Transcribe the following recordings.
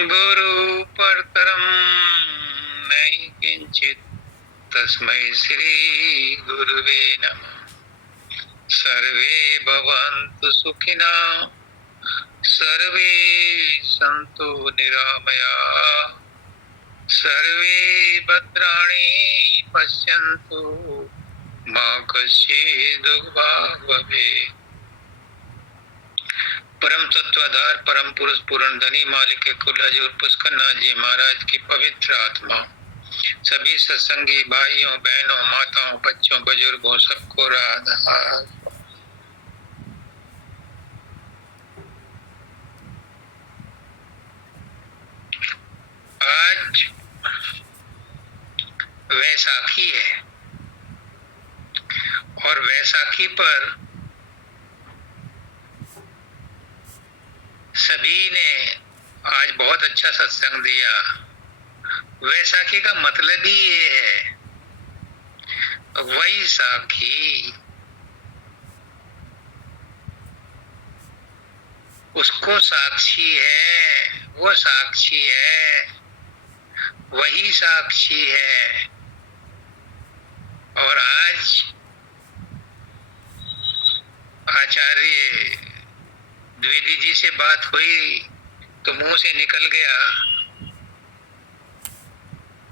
गुरु परतरम नहीं किंचित तस्मै श्री गुरुवे नमः। सर्वे भवन्तु सुखिनः, सर्वे सन्तु निरामयाः, सर्वे भद्राणि पश्यन्तु मा कश्चित् दुःखभाग् भवेत्। परम तत्वाधार परम पुरुष पूर्ण धनी मालिक कुलज और पुष्करनाथ जी महाराज की पवित्र आत्मा सभी सत्संगी भाइयों बहनों माताओं बच्चों बुजुर्गों सबको राधा। आज वैसाखी है और वैसाखी पर सभी ने आज बहुत अच्छा सत्संग दिया। वैसाखी का मतलब ही ये है, वैसाखी, उसको साक्षी है, वो साक्षी है, वही साक्षी है। और आज आचार्य द्विवेदी जी से बात हुई तो मुंह से निकल गया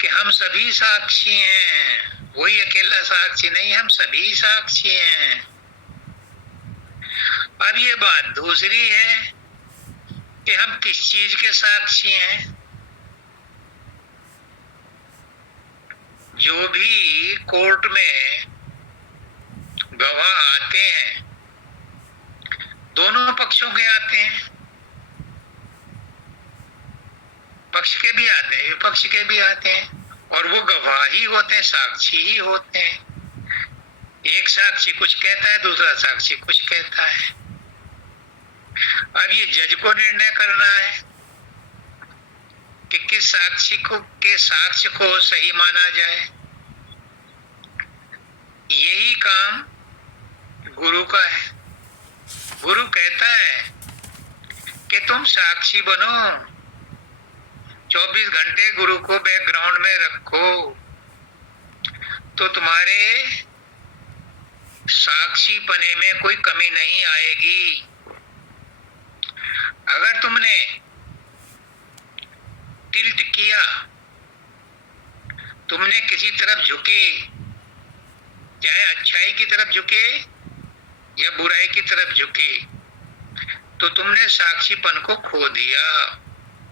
कि हम सभी साक्षी हैं, वही अकेला साक्षी नहीं, हम सभी साक्षी हैं। अब ये बात दूसरी है कि हम किस चीज के साक्षी हैं। जो भी कोर्ट में गवाह आते हैं, दोनों पक्षों के आते हैं, पक्ष के भी आते हैं विपक्ष के भी आते हैं, और वो गवाह ही होते हैं, साक्षी ही होते हैं। एक साक्षी कुछ कहता है, दूसरा साक्षी कुछ कहता है। अब ये जज को निर्णय करना है कि किस साक्षी को के साक्ष्य को सही माना जाए। यही काम गुरु का है। गुरु कहता है कि तुम साक्षी बनो, 24 घंटे गुरु को बैकग्राउंड में रखो तो तुम्हारे साक्षी पने में कोई कमी नहीं आएगी। अगर तुमने टिल्ट किया, तुमने किसी तरफ झुके, चाहे अच्छाई की तरफ झुके या बुराई की तरफ झुके, तो तुमने साक्षीपन को खो दिया,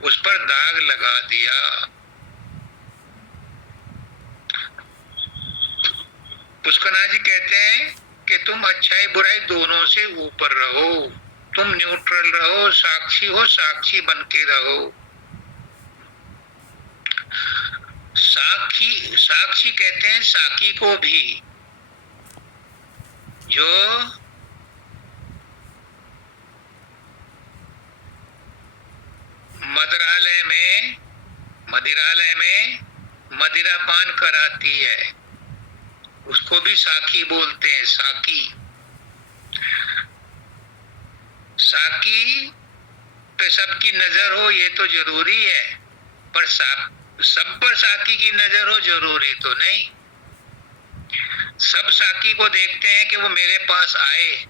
उस पर दाग लगा दिया। पुष्करनाथ जी कहते हैं कि तुम अच्छाई बुराई दोनों से ऊपर रहो, तुम न्यूट्रल रहो, साक्षी हो, साक्षी बन के रहो। साक्षी कहते हैं साकी को भी, जो मदिरालय में मदिरा पान कराती है, उसको भी साकी बोलते हैं। साकी पे सबकी नजर हो ये तो जरूरी है, पर सब पर साकी की नजर हो जरूरी तो नहीं। सब साकी को देखते हैं कि वो मेरे पास आए,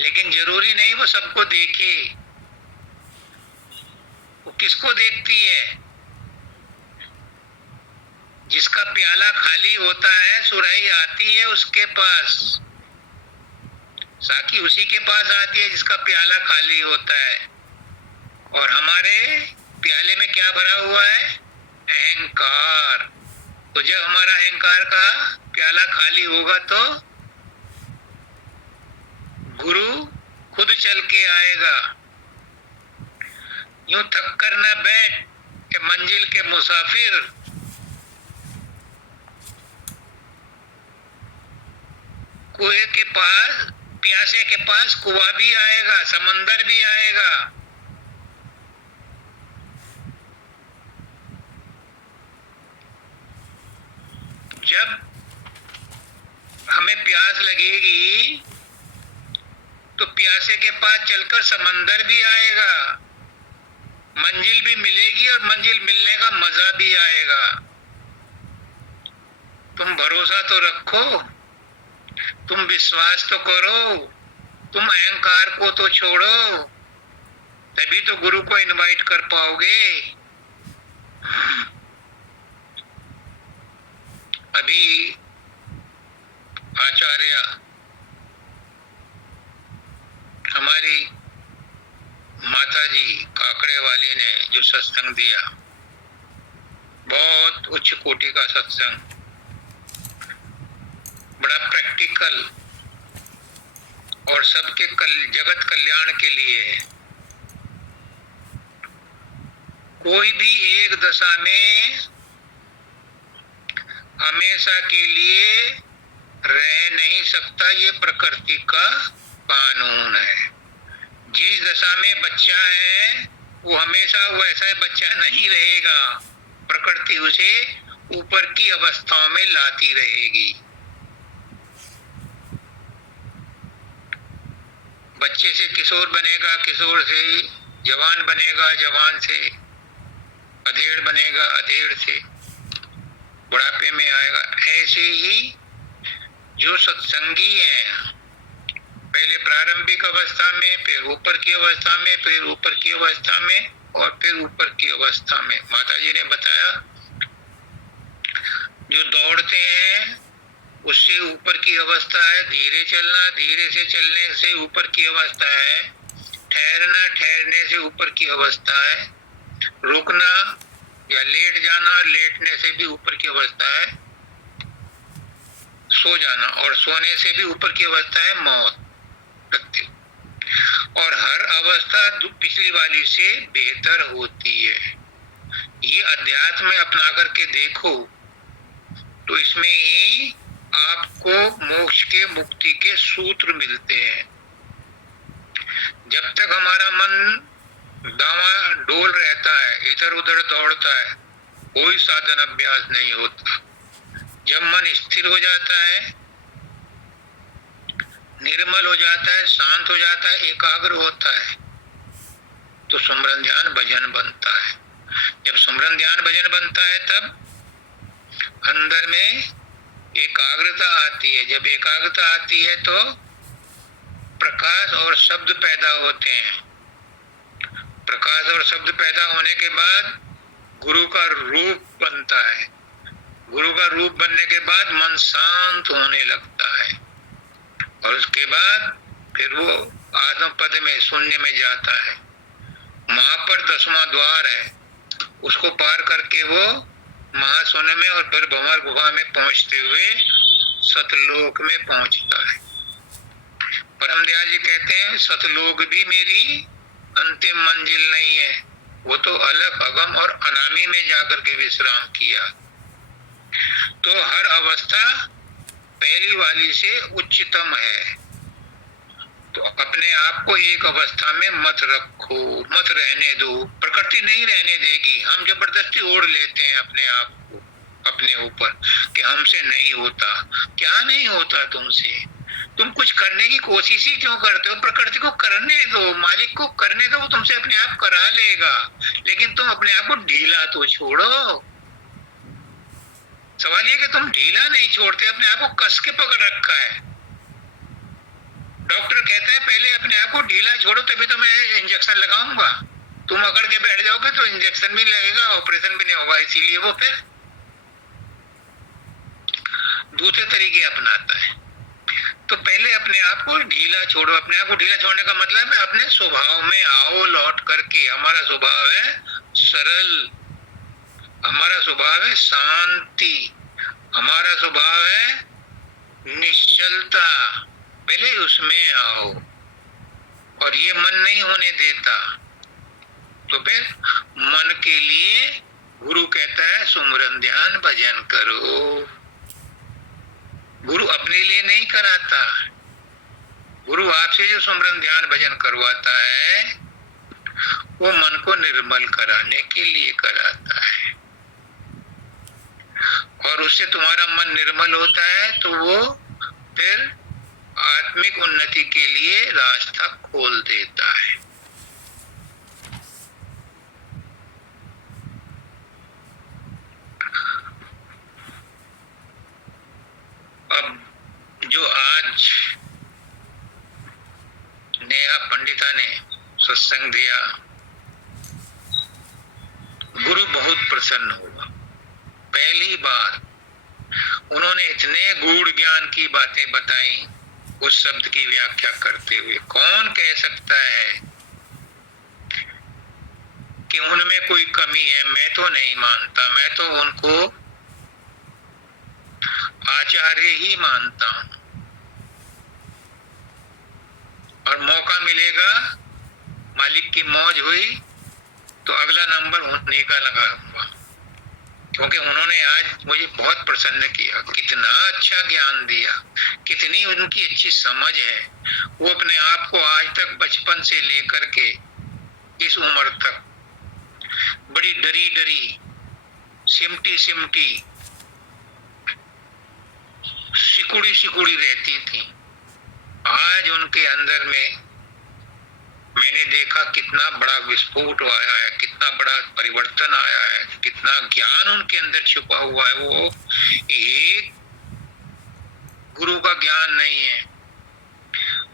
लेकिन जरूरी नहीं वो सबको देखे। वो किसको देखती है? जिसका प्याला खाली होता है, सुराही आती है उसके पास, साकी उसी के पास आती है जिसका प्याला खाली होता है। और हमारे प्याले में क्या भरा हुआ है? अहंकार। तो जब हमारा अहंकार का प्याला खाली होगा तो गुरु खुद चल के आएगा। यूं थक कर न बैठ कि मंजिल के मुसाफिर, कुएं के पास, प्यासे के पास कुआं भी आएगा, समंदर भी आएगा। जब हमें प्यास लगेगी तो प्यासे के पास चलकर समंदर भी आएगा, मंजिल भी मिलेगी और मंजिल मिलने का मजा भी आएगा। तुम भरोसा तो रखो, तुम विश्वास तो करो, तुम अहंकार को तो छोड़ो, तभी तो गुरु को इनवाइट कर पाओगे। अभी आचार्य हमारी माता जी काकड़े वाली ने जो सत्संग दिया, बहुत उच्च कोटि का सत्संग, बड़ा प्रैक्टिकल और सबके जगत कल्याण के लिए। कोई भी एक दशा में हमेशा के लिए रह नहीं सकता, ये प्रकृति का कानून है। जिस दशा में बच्चा है वो हमेशा वैसा ही बच्चा नहीं रहेगा, प्रकृति उसे ऊपर की अवस्थाओं में लाती रहेगी। बच्चे से किशोर बनेगा, किशोर से जवान बनेगा, जवान से अधेड़ बनेगा, अधेड़ से बुढ़ापे में आएगा। ऐसे ही जो सत्संगी हैं, पहले प्रारंभिक अवस्था में, फिर ऊपर की अवस्था में, फिर ऊपर की अवस्था में और फिर ऊपर की अवस्था में। माता जी ने बताया जो दौड़ते हैं उससे ऊपर की अवस्था है धीरे चलना, धीरे से चलने से ऊपर की अवस्था है ठहरना, ठहरने से ऊपर की अवस्था है रुकना या लेट जाना, लेटने से भी ऊपर की अवस्था है सो जाना, और सोने से भी ऊपर की अवस्था है मौत। और हर अवस्था पिछली वाली से बेहतर होती है। ये अध्यात्म में अपना करके देखो तो इसमें ही आपको मोक्ष के, मुक्ति के सूत्र मिलते हैं। जब तक हमारा मन डावा डोल रहता है, इधर उधर दौड़ता है, कोई साधन अभ्यास नहीं होता। जब मन स्थिर हो जाता है, निर्मल हो जाता है, शांत हो जाता है, एकाग्र होता है, तो सुमरन ध्यान भजन बनता है। जब सुमरन ध्यान भजन बनता है तब अंदर में एकाग्रता आती है। जब एकाग्रता आती है तो प्रकाश और शब्द पैदा होते हैं। प्रकाश और शब्द पैदा होने के बाद गुरु का रूप बनता है। गुरु का रूप बनने के बाद मन शांत होने लगता है और उसके बाद फिर वो आत्म पद में, शून्य में जाता है। वहां पर 10वां द्वार है, उसको पार करके वो महाशून्य में और फिर भंवर गुफा में पहुंचते हुए सतलोक में पहुंचता है। परम दयाल जी कहते हैं सतलोक भी मेरी अंतिम मंजिल नहीं है, वो तो अलग अगम और अनामी में जाकर के विश्राम किया। तो हर अवस्था पहली वाली से उच्चतम है। तो अपने आप को एक अवस्था में मत रखो, मत रहने दो। प्रकृति नहीं रहने देगी। हम जबरदस्ती ओढ़ लेते हैं अपने आप को अपने ऊपर कि हमसे नहीं होता। क्या नहीं होता तुमसे? तुम कुछ करने की कोशिश ही क्यों करते हो? प्रकृति को करने दो, मालिक को करने दो, वो तुमसे अपने आप करा लेगा। लेकिन तुम अपने आप को ढीला तो छोड़ो। सवाल ये कि तुम ढीला नहीं छोड़ते, अपने आप को कस के पकड़ रखा है। डॉक्टर कहते हैं पहले अपने आप को ढीला छोड़ो तभी तो मैं इंजेक्शन लगाऊंगा। तुम अकड़ के बैठ जाओगे तो इंजेक्शन भी लगेगा, ऑपरेशन भी नहीं होगा। इसीलिए वो फिर दूसरे तरीके अपनाता है। तो पहले अपने आप को ढीला छोड़ो। अपने आप को ढीला छोड़ने का मतलब है अपने स्वभाव में आओ लौट करके। हमारा स्वभाव है सरल, हमारा स्वभाव है शांति, हमारा स्वभाव है निश्चलता। पहले उसमें आओ, और ये मन नहीं होने देता। तो फिर मन के लिए गुरु कहता है सुमरन ध्यान भजन करो। गुरु अपने लिए नहीं कराता, गुरु आपसे जो सुमरन ध्यान भजन करवाता है वो मन को निर्मल कराने के लिए कराता है। और उससे तुम्हारा मन निर्मल होता है तो वो फिर आध्यात्मिक उन्नति के लिए रास्ता खोल देता है। अब जो आज नेहा पंडिता ने सत्संग दिया, गुरु बहुत प्रसन्न हुआ। पहली बार उन्होंने इतने गूढ़ ज्ञान की बातें बताई उस शब्द की व्याख्या करते हुए। कौन कह सकता है कि उनमें कोई कमी है? मैं तो नहीं मानता, मैं तो उनको आचार्य ही मानता हूं। और मौका मिलेगा, मालिक की मौज हुई तो अगला नंबर उन्हीं का लगाऊंगा, क्योंकि उन्होंने आज मुझे बहुत प्रसन्न किया। कितना अच्छा ज्ञान दिया, कितनी उनकी अच्छी समझ है। वो अपने आप को आज तक बचपन से लेकर के इस उम्र तक बड़ी डरी डरी, सिमटी सिमटी, सिकुड़ी सिकुड़ी रहती थी। आज उनके अंदर में मैंने देखा कितना बड़ा विस्फोट आया है, कितना बड़ा परिवर्तन आया है, कितना ज्ञान उनके अंदर छुपा हुआ है। वो एक गुरु का ज्ञान नहीं है,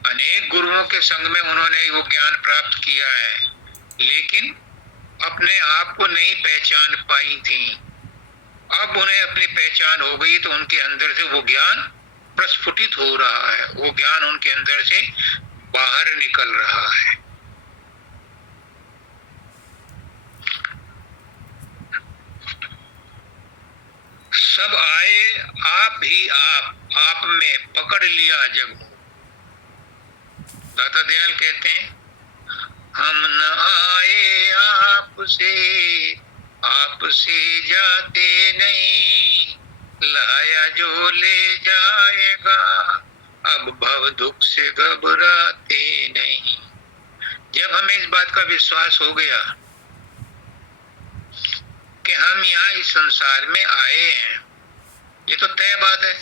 अनेक गुरुओं के संग में उन्होंने वो ज्ञान प्राप्त किया है, लेकिन अपने आप को नहीं पहचान पाई थी। अब उन्हें अपनी पहचान हो गई तो उनके अंदर से वो ज्ञान प्रस्फुटित हो रहा है, वो ज्ञान उनके अंदर से बाहर निकल रहा है। सब आए आप ही आप में पकड़ लिया जग। दाता दयाल कहते हैं, हम न आए आपसे, आपसे जाते नहीं, लाया जो ले जाएगा, अब भव दुख से घबराते नहीं। जब हमें इस बात का विश्वास हो गया कि हम यहाँ इस संसार में आए हैं, ये तो तय बात है,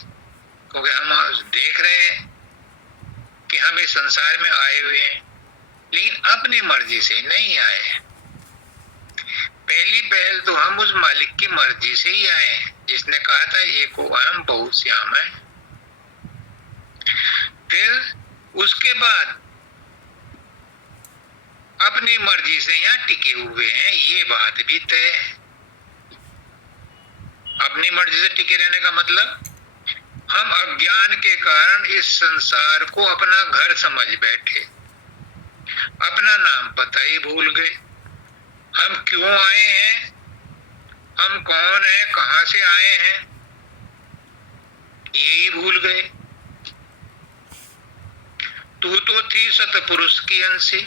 क्योंकि हम देख रहे हैं कि हम इस संसार में आए हुए हैं, लेकिन अपनी मर्जी से नहीं आए। पहली पहल तो हम उस मालिक की मर्जी से ही आए हैं, जिसने कहा था एको अहम बहुत श्याम है। फिर उसके बाद अपनी मर्जी से यहाँ टिके हुए हैं, ये बात भी तय है। अपनी मर्जी से टिके रहने का मतलब, हम अज्ञान के कारण इस संसार को अपना घर समझ बैठे, अपना नाम पता ही भूल गए। हम क्यों आए हैं, हम कौन हैं, कहां से आए हैं, यही भूल गए। तू तो थी सतपुरुष की अंशी,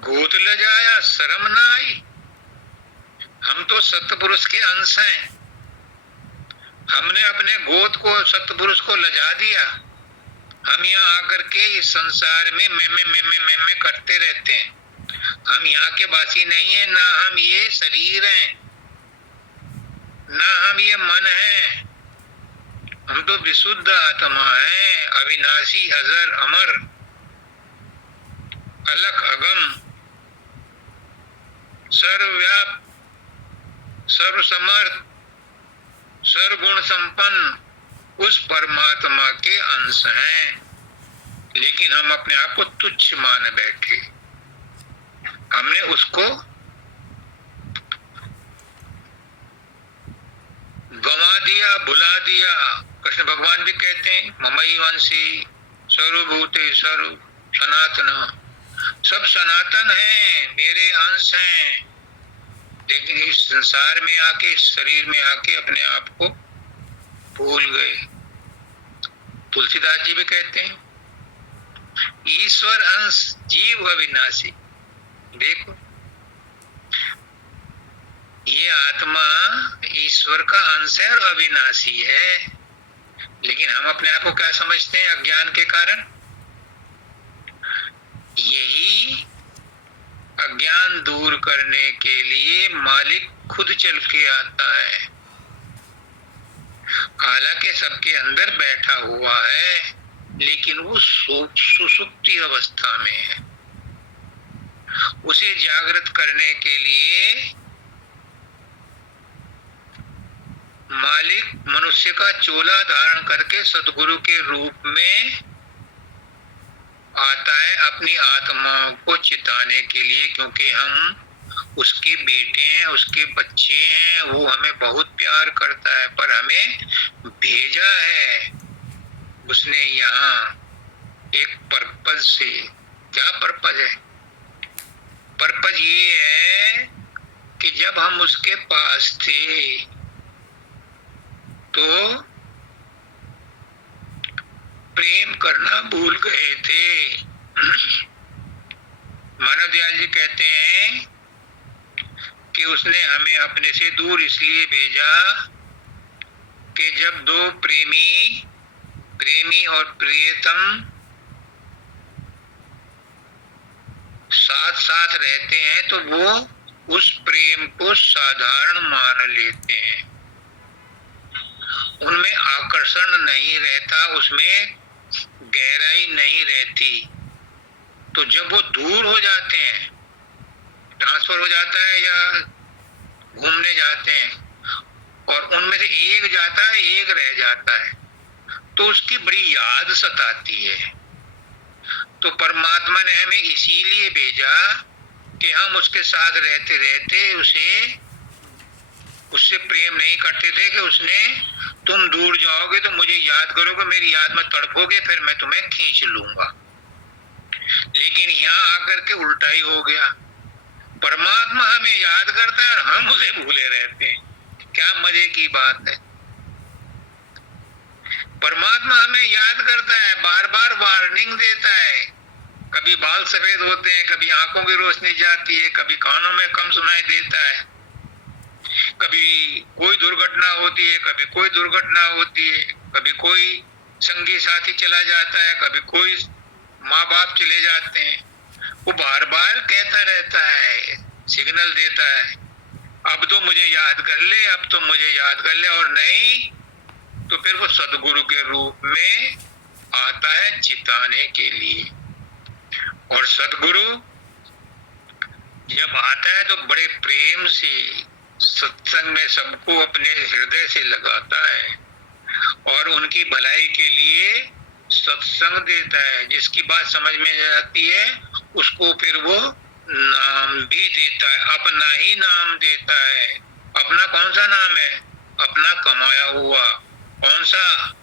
गोद ले जाया शर्म ना आई। हम तो सतपुरुष के अंश हैं, हमने अपने गोद को सतपुरुष को लजा दिया। हम यहाँ आकर के इस संसार में मैं करते रहते हैं। हम यहाँ के वासी नहीं है, ना हम ये शरीर हैं, ना हम ये मन है। हम तो विशुद्ध आत्मा है, अविनाशी, अजर, अमर, अलख, अगम, सर्वव्याप, सर्वसमर्थ, सर्वगुण संपन्न उस परमात्मा के अंश हैं। लेकिन हम अपने आप को तुच्छ मान बैठे, हमने उसको गंवा दिया, भुला दिया। कृष्ण भगवान भी कहते हैं, ममई वंशी सर्वभूते सर्व सनातन, सब सनातन हैं, मेरे अंश हैं। लेकिन इस संसार में आके, इस शरीर में आके अपने आप को भूल गए। तुलसीदास जी भी कहते हैं, ईश्वर अंश जीव अविनाशी। देखो, ये आत्मा ईश्वर का अंश है और अविनाशी है, लेकिन हम अपने आप को क्या समझते हैं? अज्ञान के कारण। यही अज्ञान दूर करने के लिए मालिक खुद चल के आता है, हालांकि सबके अंदर बैठा हुआ है, लेकिन वो सुसुप्ति अवस्था में है। उसे जागृत करने के लिए मालिक मनुष्य का चोला धारण करके सदगुरु के रूप में आता है अपनी आत्माओं को चिताने के लिए, क्योंकि हम उसके बेटे हैं, उसके बच्चे हैं। वो हमें बहुत प्यार करता है, पर हमें भेजा है उसने यहाँ एक पर्पज से। क्या पर्पज है? पर्पज ये है कि जब हम उसके पास थे तो प्रेम करना भूल गए थे। मानव दयाल जी कहते हैं कि उसने हमें अपने से दूर इसलिए भेजा कि जब दो प्रेमी और प्रियतम साथ साथ रहते हैं तो वो उस प्रेम को साधारण मान लेते हैं, उनमें आकर्षण नहीं रहता, उसमें गहराई नहीं रहती। तो जब वो दूर हो जाते हैं, ट्रांसफर हो जाता है या घूमने जाते हैं और उनमें से एक जाता है, एक रह जाता है, तो उसकी बड़ी याद सताती है। तो परमात्मा ने हमें इसीलिए भेजा कि हम उसके साथ रहते रहते उससे प्रेम नहीं करते थे कि उसने तुम दूर जाओगे तो मुझे याद करोगे, मेरी याद में तड़पोगे, फिर मैं तुम्हें खींच लूंगा। लेकिन यहाँ आकर के उल्टा ही हो गया। परमात्मा हमें याद करता है और हम उसे भूले रहते हैं। क्या मजे की बात है। परमात्मा हमें याद करता है, बार बार वार्निंग देता है। कभी बाल सफेद होते हैं, कभी आंखों की रोशनी जाती है, कभी कानों में कम सुनाई देता है, कभी कोई दुर्घटना होती है, कभी कोई दुर्घटना होती है, कभी कोई संगी साथी चला जाता है, कभी कोई माँ बाप चले जाते हैं। वो बार बार कहता रहता है, सिग्नल देता है, अब तो मुझे याद कर ले, अब तो मुझे याद कर ले। और नहीं तो फिर वो सदगुरु के रूप में आता है चिताने के लिए। और सदगुरु जब आता है तो बड़े प्रेम से सत्संग में सबको अपने हृदय से लगाता है और उनकी भलाई के लिए सत्संग देता है। जिसकी बात समझ में आती है उसको फिर वो नाम भी देता है, अपना ही नाम देता है। अपना कौन सा नाम है? अपना कमाया हुआ। कौन सा?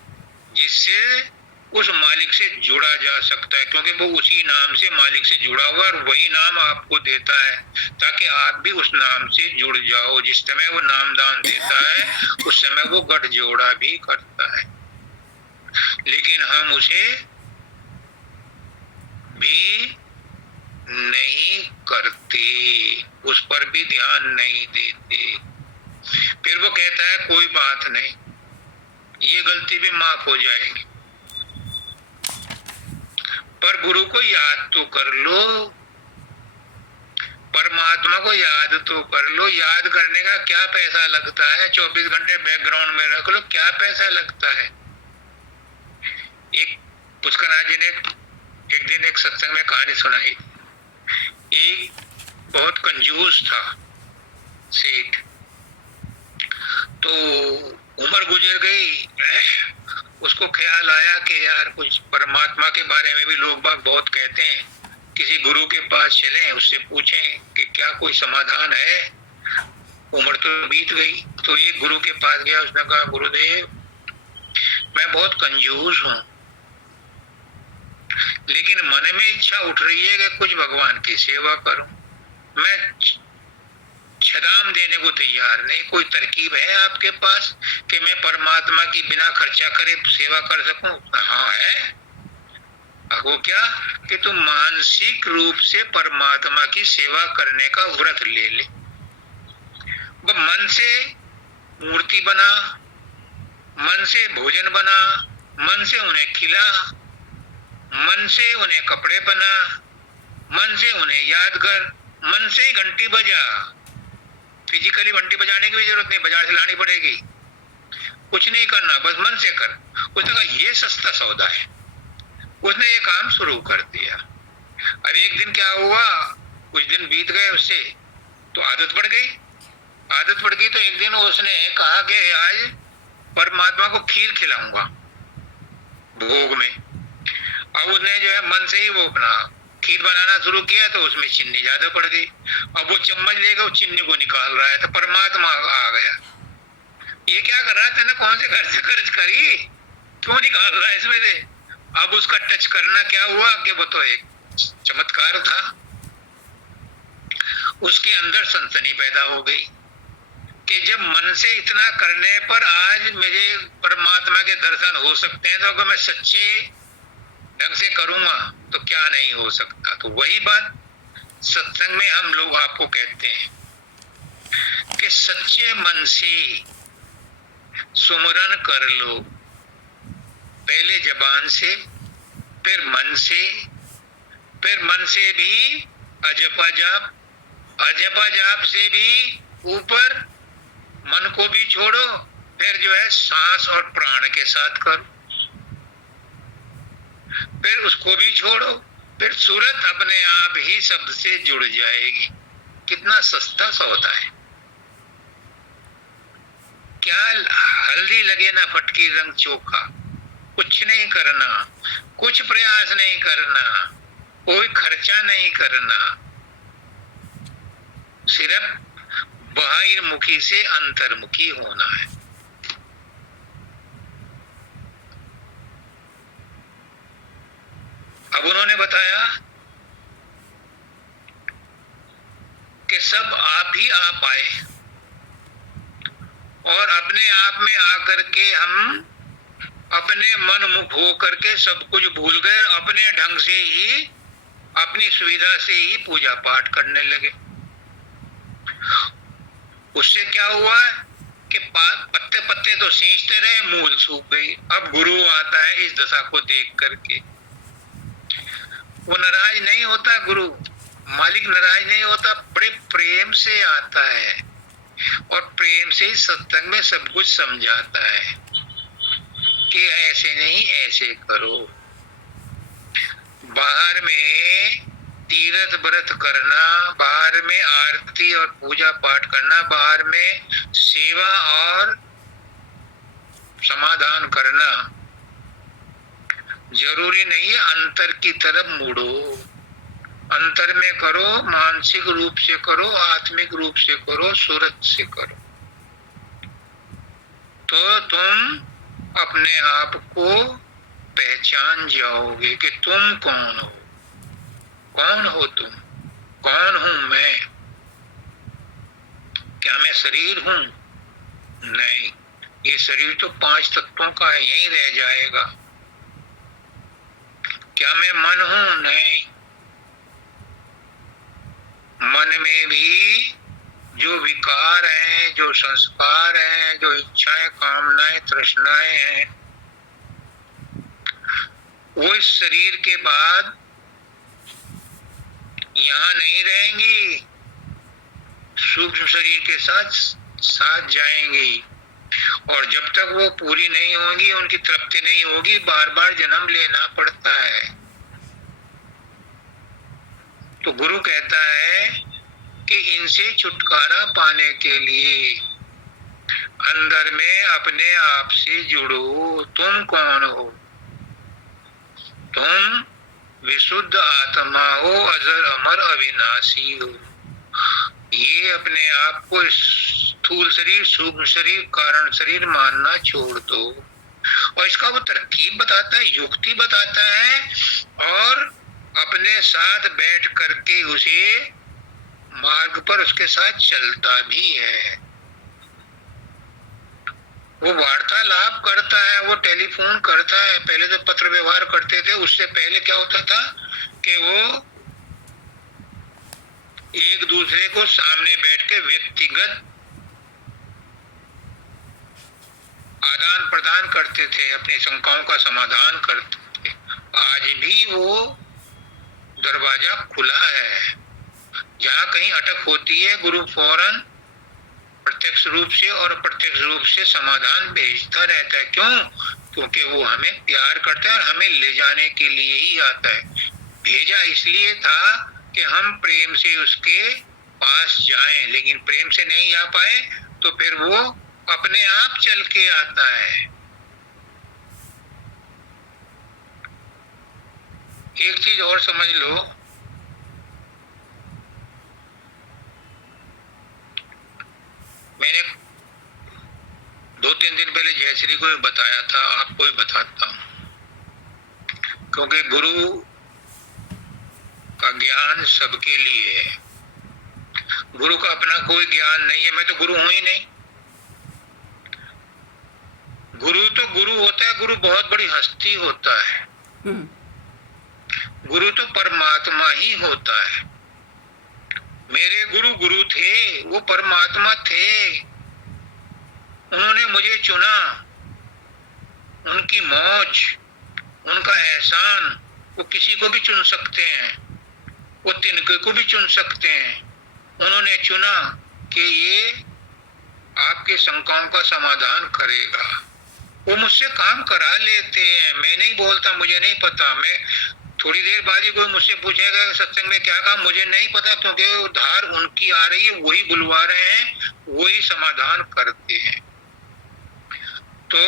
जिससे उस मालिक से जुड़ा जा सकता है, क्योंकि वो उसी नाम से मालिक से जुड़ा हुआ और वही नाम आपको देता है ताकि आप भी उस नाम से जुड़ जाओ। जिस समय वो नामदान देता है उस समय वो गठ जोड़ा भी करता है, लेकिन हम उसे भी नहीं करते, उस पर भी ध्यान नहीं देते। फिर वो कहता है कोई बात नहीं, ये गलती भी माफ हो जाएगी, पर गुरु को याद तो कर लो, परमात्मा को याद तो कर लो। याद करने का क्या पैसा लगता है? 24 घंटे बैकग्राउंड में रख लो, क्या पैसा लगता है? एक पुष्करनाथ जी ने एक दिन एक सत्संग में कहानी सुनाई। एक बहुत कंजूस था सेठ, तो उम्र गुजर गई, उसको ख्याल आया कि यार कुछ परमात्मा के बारे में भी लोग बाग बहुत कहते हैं, किसी गुरु के पास चलें, उससे पूछें कि क्या कोई समाधान है। उम्र तो बीत गई, तो एक गुरु के पास गया। उसने कहा गुरुदेव मैं बहुत कंजूस हूँ, लेकिन मन में इच्छा उठ रही है कि कुछ भगवान की सेवा करूं। मैं छदाम देने को तैयार नहीं, कोई तरकीब है आपके पास कि मैं परमात्मा की बिना खर्चा करे सेवा कर सकूं? हाँ है। वो क्या कि तुम मानसिक रूप से परमात्मा की सेवा करने का व्रत ले ले। मन से मूर्ति बना, मन से भोजन बना, मन से उन्हें खिला, मन से उन्हें कपड़े पहना, मन से उन्हें याद कर, मन से घंटी बजा। फिजिकली घंटी बजाने की भी जरूरत नहीं, बाजार से लानी पड़ेगी, कुछ नहीं करना, बस मन से कर। उसने कहा ये सस्ता सौदा है, उसने ये काम शुरू कर दिया। अब एक दिन क्या हुआ, कुछ दिन बीत गए, उससे तो आदत पड़ गई। आदत पड़ गई तो एक दिन उसने कहा कि आज परमात्मा को खीर खिलाऊंगा भोग में। अब उसने जो है मन से ही वो अपना खीर बनाना शुरू किया, तो उसमें चीनी ज्यादा पड़ गई। अब वो चम्मच लेकर वो चीनी को निकाल रहा है, तो परमात्मा आ गया। ये क्या कर रहा था ना, कौन से घर से खर्च करी, क्यों निकाल रहा है इसमें से। अब उसका टच करना क्या हुआ कि वो तो एक चमत्कार था। उसके अंदर सनसनी पैदा हो गई कि जब मन से इतना करने पर आज मेरे परमात्मा के दर्शन हो सकते हैं, तो अगर मैं सच्चे ढंग से करूंगा तो क्या नहीं हो सकता। तो वही बात सत्संग में हम लोग आपको कहते हैं कि सच्चे मन से सुमरन कर लो, पहले जबान से, फिर मन से, फिर मन से भी अजपा जाप, अजपा जाप से भी ऊपर मन को भी छोड़ो, फिर जो है सांस और प्राण के साथ करो, फिर उसको भी छोड़ो, फिर सूरत अपने आप ही शब्द से जुड़ जाएगी। कितना सस्ता सौदा है। क्या हल्दी लगे ना फटकी रंग चोखा, कुछ नहीं करना, कुछ प्रयास नहीं करना, कोई खर्चा नहीं करना, सिर्फ बाहिर्मुखी से अंतर्मुखी होना है। अब उन्होंने बताया कि सब आप ही आप आए और अपने आप में आकर के हम अपने मन मुख हो करके सब कुछ भूल गए, अपने ढंग से ही अपनी सुविधा से ही पूजा पाठ करने लगे। उससे क्या हुआ कि पत्ते पत्ते तो सींचते रहे, मूल सूख गई। अब गुरु आता है इस दशा को देख करके, वो नाराज नहीं होता, गुरु मालिक नाराज नहीं होता, बड़े प्रेम से आता है और प्रेम से ही सत्संग में सब कुछ समझाता है कि ऐसे नहीं ऐसे करो। बाहर में तीर्थ व्रत करना, बाहर में आरती और पूजा पाठ करना, बाहर में सेवा और समाधान करना जरूरी नहीं है। अंतर की तरफ मुड़ो, अंतर में करो, मानसिक रूप से करो, आत्मिक रूप से करो, सूरत से करो, तो तुम अपने आप को पहचान जाओगे कि तुम कौन हो। कौन हो तुम? कौन हूं मैं? क्या मैं शरीर हूं? नहीं, ये शरीर तो 5 तत्वों का है, यहीं रह जाएगा। क्या मैं मन हूं? नहीं, मन में भी जो विकार हैं, जो संस्कार हैं, जो इच्छाएं, कामनाएं, तृष्णाएं हैं, वो इस शरीर के बाद यहाँ नहीं रहेंगी, सूक्ष्म शरीर के साथ जाएंगी। और जब तक वो पूरी नहीं होंगी, उनकी तृप्ति नहीं होगी, बार बार जन्म लेना पड़ता है। तो गुरु कहता है कि इनसे छुटकारा पाने के लिए अंदर में अपने आप से जुड़ो। तुम कौन हो? तुम विशुद्ध आत्मा हो, अजर अमर अविनाशी हो। ये अपने आप को स्थूल शरीर, सूक्ष्म शरीर, कारण शरीर मानना छोड़ दो। और इसका वो तरकीब बताता है, युक्ति बताता है और अपने साथ बैठ करके उसे मार्ग पर उसके साथ चलता भी है। वो वार्तालाप करता है, वो टेलीफोन करता है। पहले तो पत्र व्यवहार करते थे, उससे पहले क्या होता था कि वो एक दूसरे को सामने बैठ के व्यक्तिगत आदान प्रदान करते थे, अपनी शंकाओं का समाधान करते थे। आज भी वो दरवाजा खुला है। जहाँ कहीं अटक होती है, गुरु फौरन प्रत्यक्ष रूप से और अप्रत्यक्ष रूप से समाधान भेजता रहता है। क्यों? क्योंकि वो हमें प्यार करता है और हमें ले जाने के लिए ही आता है। भेजा इसलिए था कि हम प्रेम से उसके पास जाएं, लेकिन प्रेम से नहीं जा पाए तो फिर वो अपने आप चल के आता है। एक चीज और समझ लो, मैंने 2-3 दिन पहले जयश्री को भी बताया था, आपको भी बताता हूँ, क्योंकि गुरु का ज्ञान सबके लिए है। गुरु का अपना कोई ज्ञान नहीं है, मैं तो गुरु हूं ही नहीं। गुरु तो गुरु होता है, गुरु बहुत बड़ी हस्ती होता है। गुरु तो परमात्मा ही होता है। मेरे गुरु गुरु थे, वो परमात्मा थे, उन्होंने मुझे चुना। उनकी मौज, उनका एहसान, वो किसी को भी चुन सकते हैं, वो तिनके को भी चुन सकते हैं। उन्होंने चुना कि ये आपके शंकाओं का समाधान करेगा। वो मुझसे काम करा लेते हैं, मैं नहीं बोलता मुझे नहीं पता। मैं थोड़ी देर बाद ही कोई मुझसे पूछेगा सत्संग में क्या कहा, मुझे नहीं पता, क्योंकि वो धार उनकी आ रही है, वही बुलवा रहे हैं, वही समाधान करते हैं। तो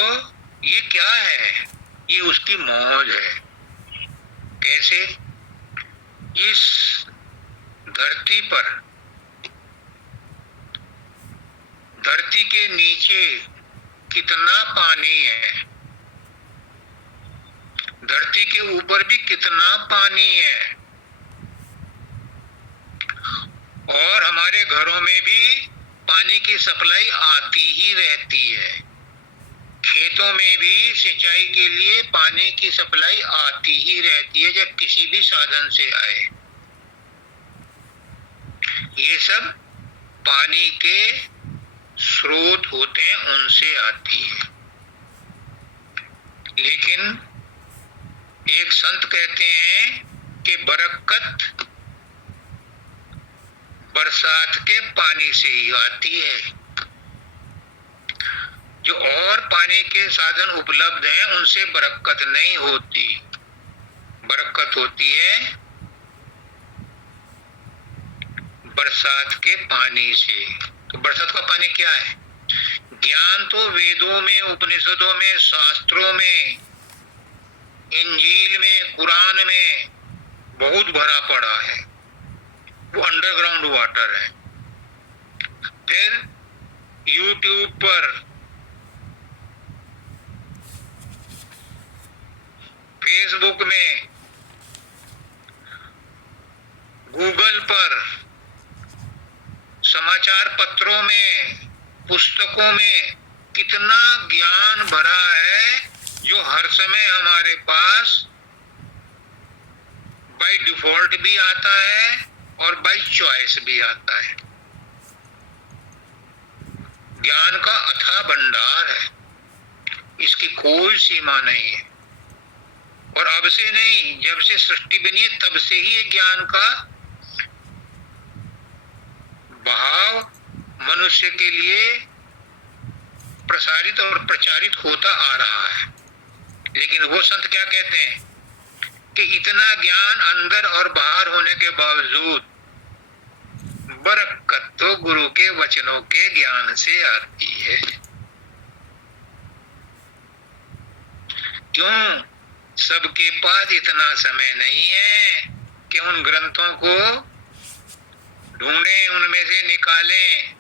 ये क्या है? ये उसकी मौज है। कैसे? इस धरती पर, धरती के नीचे कितना पानी है, धरती के ऊपर भी कितना पानी है, और हमारे घरों में भी पानी की सप्लाई आती ही रहती है। खेतों में भी सिंचाई के लिए पानी की सप्लाई आती ही रहती है, जब किसी भी साधन से आए। ये सब पानी के स्रोत होते हैं, उनसे आती है। लेकिन एक संत कहते हैं कि बरकत बरसात के पानी से ही आती है। जो और पानी के साधन उपलब्ध हैं, उनसे बरकत नहीं होती। बरकत होती है बरसात के पानी से। तो बरसात का पानी क्या है? ज्ञान तो वेदों में, उपनिषदों में, शास्त्रों में, इंजील में, कुरान में बहुत भरा पड़ा है। वो अंडरग्राउंड वाटर है। फिर यूट्यूब पर, फेसबुक में, गूगल पर, समाचार पत्रों में, पुस्तकों में कितना ज्ञान भरा है, जो हर समय हमारे पास बाय डिफॉल्ट भी आता है और बाय चॉइस भी आता है। ज्ञान का अथाह भंडार है, इसकी कोई सीमा नहीं है। और अब से नहीं, जब से सृष्टि बनी है तब से ही ज्ञान का बहाव मनुष्य के लिए प्रसारित और प्रचारित होता आ रहा है। लेकिन वो संत क्या कहते हैं कि इतना ज्ञान अंदर और बाहर होने के बावजूद बरकत तो गुरु के वचनों के ज्ञान से आती है। क्यों? सबके पास इतना समय नहीं है कि उन ग्रंथों को ढूंढें, उनमें से निकालें।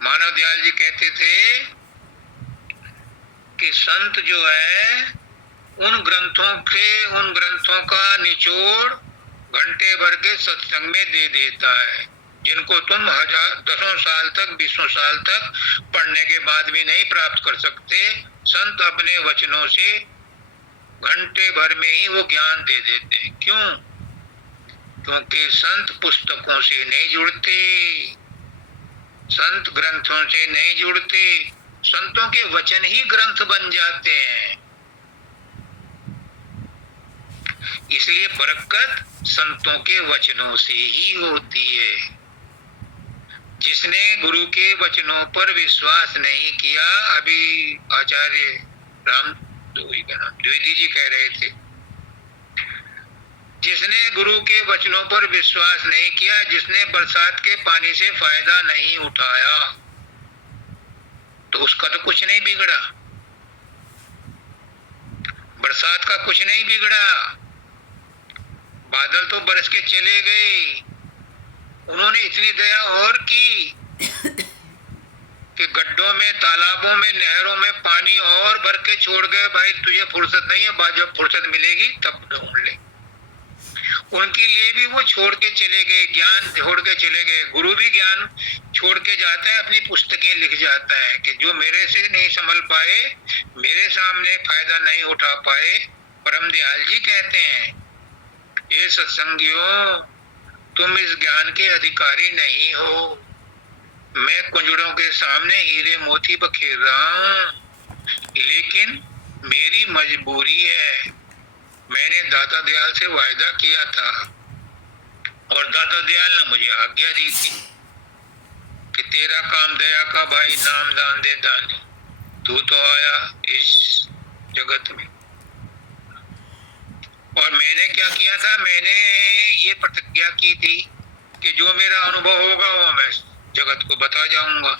मानव दयाल जी कहते थे कि संत जो है उन ग्रंथों का निचोड़ घंटे भर के सत्संग में दे देता है, जिनको तुम 10 साल तक, 20 साल तक पढ़ने के बाद भी नहीं प्राप्त कर सकते। संत अपने वचनों से घंटे भर में ही वो ज्ञान दे देते हैं। क्यों? क्योंकि संत पुस्तकों से नहीं जुड़ते, संत ग्रंथों से नहीं जुड़ते, संतों के वचन ही ग्रंथ बन जाते हैं। इसलिए बरकत संतों के वचनों से ही होती है। जिसने गुरु के वचनों पर विश्वास नहीं किया, अभी आचार्य वही का नाम द्विवेदी जी कह रहे थे, जिसने गुरु के वचनों पर विश्वास नहीं किया, जिसने बरसात के पानी से फायदा नहीं उठाया, तो उसका तो कुछ नहीं बिगड़ा, बरसात का कुछ नहीं बिगड़ा। बादल तो बरस के चले गए, उन्होंने इतनी दया और की कि गड्ढों में, तालाबों में, नहरों में पानी और भर के छोड़ गए, भाई तुझे फुर्सत नहीं है, बाद जब फुर्सत मिलेगी तब ढूंढ ले। उनके लिए भी वो छोड़ के चले गए, ज्ञान छोड़ के चले गए। गुरु भी ज्ञान छोड़ के जाता है, अपनी पुस्तकें लिख जाता है कि जो मेरे से नहीं संभल पाए, मेरे सामने फायदा नहीं उठा पाए, परम दयाल जी कहते हैं, ये सत्संगियों, तुम इस ज्ञान के अधिकारी नहीं हो। मैं कुंजड़ों के सामने हीरे मोती बखेर रहा हूं, लेकिन मेरी मजबूरी है। मैंने दाता दयाल से वायदा किया था और दाता दयाल ने मुझे आज्ञा दी थी कि तेरा काम दया का भाई, नाम दान दे दानी। तू तो आया इस जगत में, और मैंने क्या किया था, मैंने ये प्रतिज्ञा की थी कि जो मेरा अनुभव होगा वो मैं जगत को बता जाऊंगा।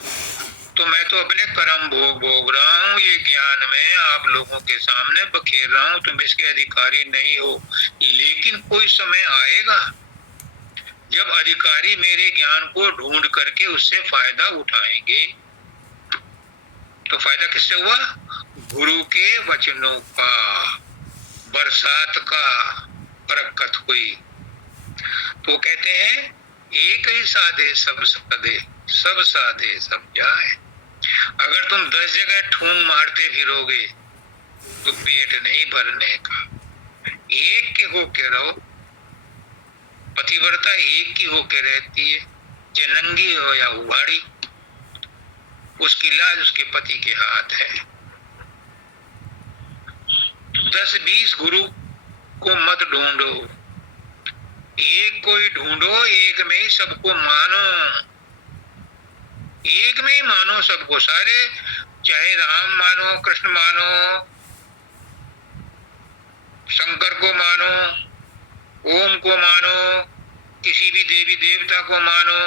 तो मैं तो अपने कर्म भोग रहा हूँ, ये ज्ञान में आप लोगों के सामने बखेर रहा हूँ। तुम इसके अधिकारी नहीं हो, लेकिन कोई समय आएगा जब अधिकारी मेरे ज्ञान को ढूंढ करके उससे फायदा उठाएंगे। तो फायदा किससे हुआ? गुरु के वचनों का, बरसात का बरकत हुई। तो कहते हैं, एक ही साधे सब सदे, सब साधे सब जाए। अगर तुम 10 जगह ठूंग मारते फिरोगे तो पेट नहीं भरने का। एक के होके रहो, पतिव्रता एक की होके रहती है, चाहे नंगी हो या उघाड़ी, उसकी लाज उसके पति के हाथ है। 10-20 गुरु को मत ढूंढो, एक को ही ढूंढो, एक में ही सबको मानो, एक में ही मानो सबको, सारे, चाहे राम मानो, कृष्ण मानो, शंकर को मानो, ओम को मानो, किसी भी देवी देवता को मानो,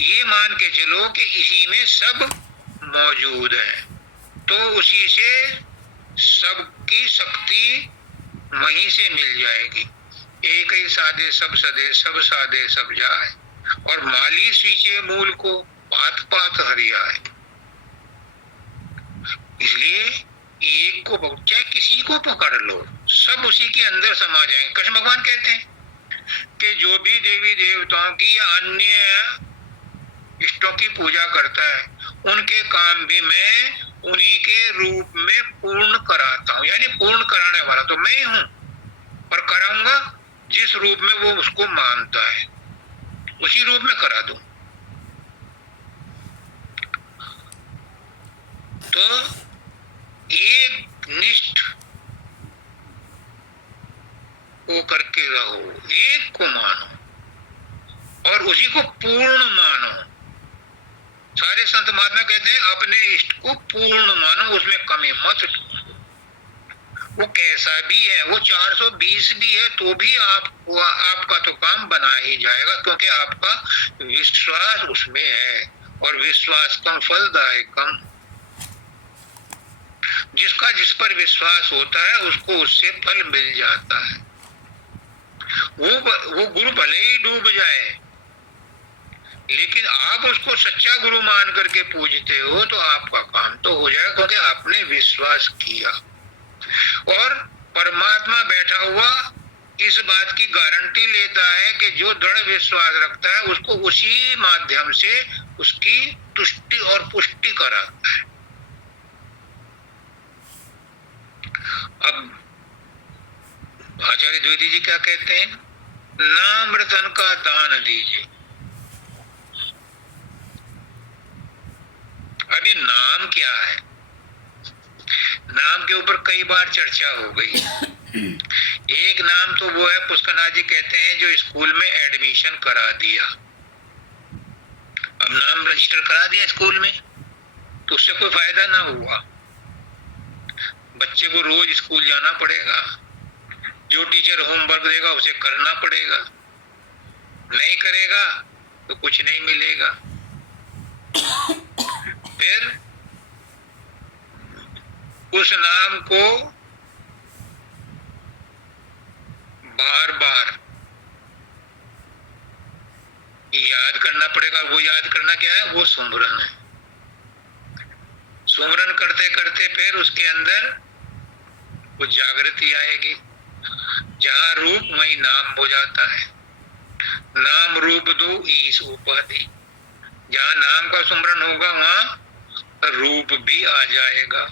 ये मान के चलो कि इसी में सब मौजूद है, तो उसी से सबकी शक्ति वहीं से मिल जाएगी। एक ही साधे सब सदे, सब साधे सब जाए, और माली सींचे मूल को, पात पात हरियाए। इसलिए एक को, चाहे किसी को पकड़ लो, सब उसी के अंदर समा जाएंगे। कृष्ण भगवान कहते हैं कि जो भी देवी देवताओं की या अन्य इष्टों की पूजा करता है, उनके काम भी मैं उन्हीं के रूप में पूर्ण कराता हूँ। यानी पूर्ण कराने वाला तो मैं हूँ, पर कराऊंगा जिस रूप में वो उसको मानता है, उसी रूप में करा दूं। तो एक निष्ठ को करके रहो, एक को मानो और उसी को पूर्ण मानो। सारे संत महात्मा कहते हैं अपने इष्ट को पूर्ण मानो, उसमें कमी मत ढूंढो। वो कैसा भी है, वो 420 भी है तो भी आपका तो काम बना ही जाएगा, क्योंकि आपका विश्वास उसमें है, और विश्वास कम फलदायकम। जिसका जिस पर विश्वास होता है उसको उससे फल मिल जाता है। वो गुरु भले ही डूब जाए, लेकिन आप उसको सच्चा गुरु मान करके पूजते हो तो आपका काम तो हो जाएगा, क्योंकि आपने विश्वास किया। और परमात्मा बैठा हुआ इस बात की गारंटी लेता है कि जो दृढ़ विश्वास रखता है उसको उसी माध्यम से उसकी तुष्टि और पुष्टि कराता है। अब आचार्य द्विवेदी जी क्या कहते हैं? नाम रतन का दान दीजिए। अब ये नाम क्या है? नाम के ऊपर कई बार चर्चा हो गई। एक नाम तो वो है, पुष्करनाथ जी कहते हैं, जो स्कूल में एडमिशन करा दिया। अब नाम रजिस्टर करा दिया स्कूल में, तो उससे कोई फायदा ना हुआ। बच्चे को रोज स्कूल जाना पड़ेगा, जो टीचर होमवर्क देगा उसे करना पड़ेगा, नहीं करेगा तो कुछ नहीं मिलेगा। फिर उस नाम को बार बार याद करना पड़ेगा। वो याद करना क्या है? वो सुमरन है। सुमरन करते करते फिर उसके अंदर वो जागृति आएगी। जहां रूप वहीं नाम हो जाता है। नाम रूप दो ईश उपाधि। जहां नाम का सुमरन होगा वहां रूप भी आ जाएगा।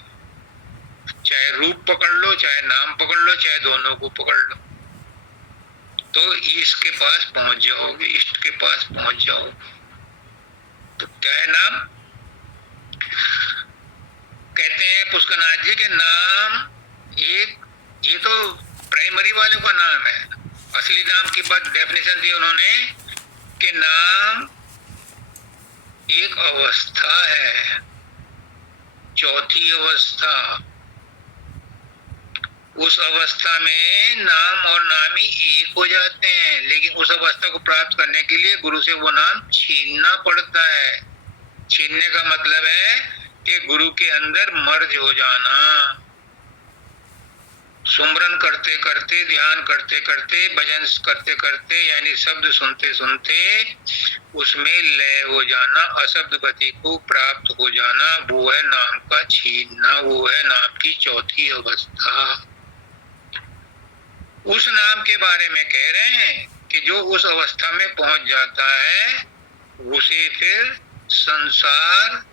चाहे रूप पकड़ लो, चाहे नाम पकड़ लो, चाहे दोनों को पकड़ लो, तो ईश के पास पहुंच जाओगे, इष्ट के पास पहुंच जाओगे। तो क्या है नाम? कहते हैं पुष्करनाथ जी के नाम एक, ये तो प्राइमरी वाले का नाम है। असली नाम की बात डेफिनेशन दी उन्होंने कि नाम एक अवस्था है, चौथी अवस्था। उस अवस्था में नाम और नामी एक हो जाते हैं, लेकिन उस अवस्था को प्राप्त करने के लिए गुरु से वो नाम छीनना पड़ता है। छीनने का मतलब है कि गुरु के अंदर मर्ज हो जाना। सुमरन करते करते, ध्यान करते करते, भजन करते करते, यानी शब्द सुनते सुनते उसमें लय हो जाना, अशब्द गति को प्राप्त हो जाना, वो है नाम का छीनना, वो है नाम की चौथी अवस्था। उस नाम के बारे में कह रहे हैं कि जो उस अवस्था में पहुंच जाता है उसे फिर संसार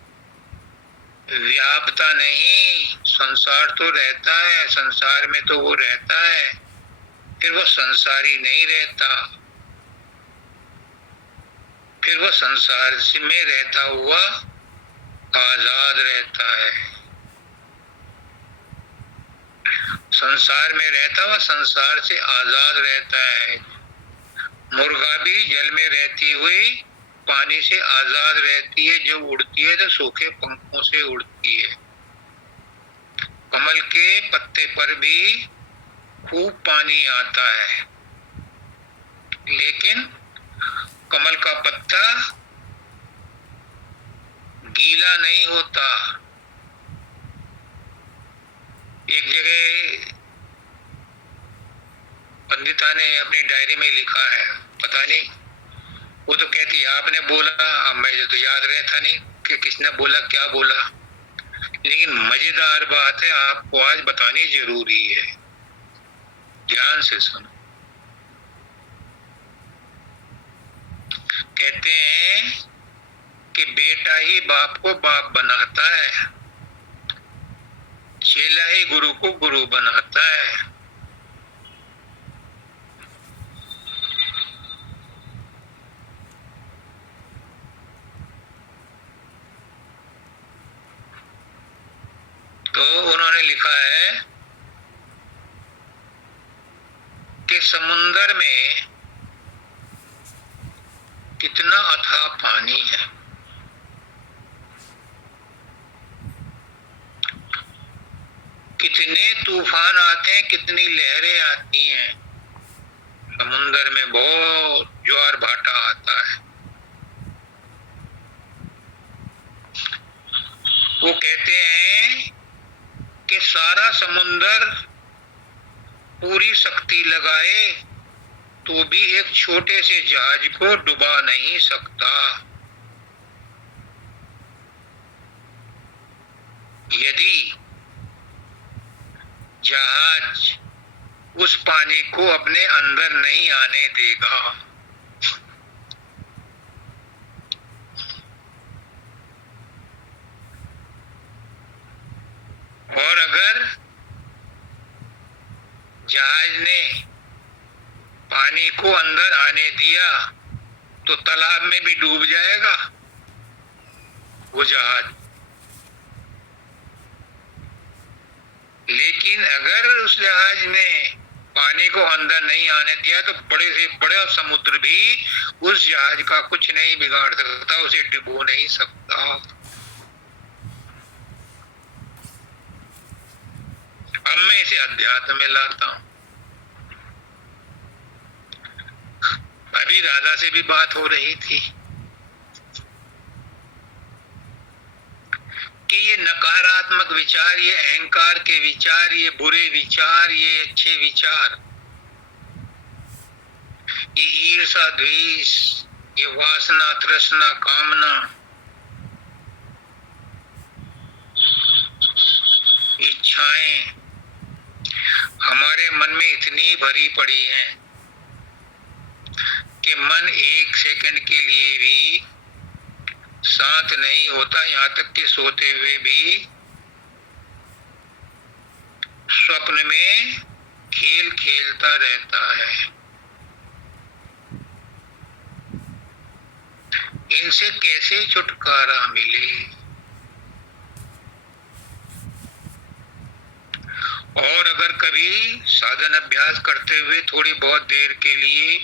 व्यापता नहीं। संसार तो रहता है, संसार में तो वो रहता है, फिर वो संसारी नहीं रहता, फिर वो संसार में रहता हुआ आजाद रहता है। संसार में रहता हुआ संसार से आजाद रहता है। मुर्गा भी जल में रहती हुई पानी से आजाद रहती है। जब उड़ती है तो सूखे पंखों से उड़ती है। कमल के पत्ते पर भी खूब पानी आता है, लेकिन कमल का पत्ता गीला नहीं होता। एक जगह पंडिता ने अपनी डायरी में लिखा है, पता नहीं, वो तो कहती है आपने बोला, अब मुझे तो याद रहता नहीं कि किसने बोला, क्या बोला, लेकिन मजेदार बात है, आपको आज बतानी जरूरी है। ध्यान से सुनो। कहते हैं कि बेटा ही बाप को बाप बनाता है, चेला ही गुरु को गुरु बनाता है। तो उन्होंने लिखा है कि समुंदर में कितना अथाह पानी है, कितने तूफान आते हैं, कितनी लहरें आती हैं। समुंदर में बहुत ज्वार भाटा आता है। वो कहते हैं कि सारा समुंदर पूरी शक्ति लगाए तो भी एक छोटे से जहाज को डुबा नहीं सकता। यदि जहाज उस पानी को अपने अंदर नहीं आने देगा। और अगर जहाज ने पानी को अंदर आने दिया तो तालाब में भी डूब जाएगा वो जहाज। लेकिन अगर उस जहाज ने पानी को अंदर नहीं आने दिया तो बड़े से बड़ा समुद्र भी उस जहाज का कुछ नहीं बिगाड़ सकता, उसे डुबो नहीं सकता। अब मैं इसे अध्यात्म में लाता हूं। अभी राधा से भी बात हो रही थी कि ये नकारात्मक विचार, ये अहंकार के विचार, ये बुरे विचार, ये अच्छे विचार, ये ईर्षा द्वेष, ये वासना तृष्णा कामना, इच्छाएं हमारे मन में इतनी भरी पड़ी हैं कि मन एक सेकंड के लिए भी शांत नहीं होता। यहां तक कि सोते हुए भी स्वप्न में खेल खेलता रहता है। इनसे कैसे छुटकारा मिले? और अगर कभी साधन अभ्यास करते हुए थोड़ी बहुत देर के लिए